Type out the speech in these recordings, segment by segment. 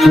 এই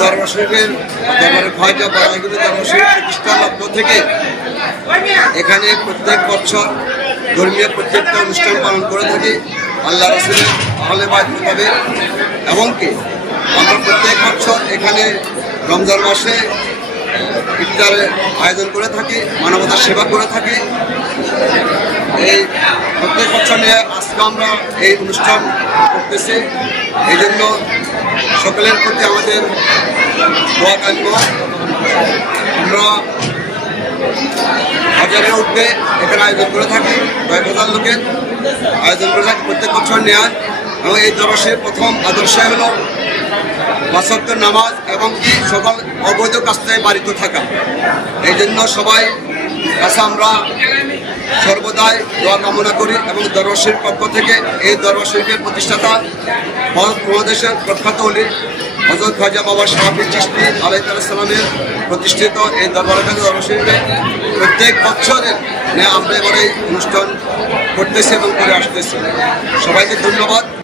দরবার শরীফের দরবারে খাজা বারাইগুলি দরবার শরীফ প্রতিষ্ঠার লক্ষ্য থেকে এখানে প্রত্যেক বছর ধর্মীয় প্রত্যেকটা অনুষ্ঠান পালন করে থাকি আল্লাহ রাসূলের আহলে বাইত মোতাবেক। এবং কি আমরা প্রত্যেক বছর এখানে রমজান মাসে ইফতারের আয়োজন করে থাকি, মানবতার সেবা করে থাকি। এই প্রত্যেক বছর নিয়ে আজকে আমরা এই অনুষ্ঠান করতেছি। এই জন্য সকলের প্রতি আমাদের দোয়া কাম্য। আমরা হাজারের উঠবে এখানে আয়োজন করে থাকি, কয়েক হাজার লোকের আয়োজন করে থাকি প্রত্যেক বছর নেওয়া। এবং এই দরবারের প্রথম আদর্শ হলো ৫ ওয়াক্ত নামাজ এবং কি সকল অবৈধ কাজ থেকে বাড়িতে থাকা। এই জন্য সবাই কাছে আমরা সর্বদাই দোয়া কামনা করি। এবং দরবার শরীফ পক্ষ থেকে এই দরবার শরীফের প্রতিষ্ঠাতা ভারত মহাদেশের প্রখ্যাত ওলি হযরত খাজা বাবা শাহ আব্দুল চিশতি আলাইহিস সালামের প্রতিষ্ঠিত এই দরবার শরীফে প্রত্যেক বছরের আমরা এবারে অনুষ্ঠান করতেছি এবং করে আসতেছি। সবাইকে ধন্যবাদ।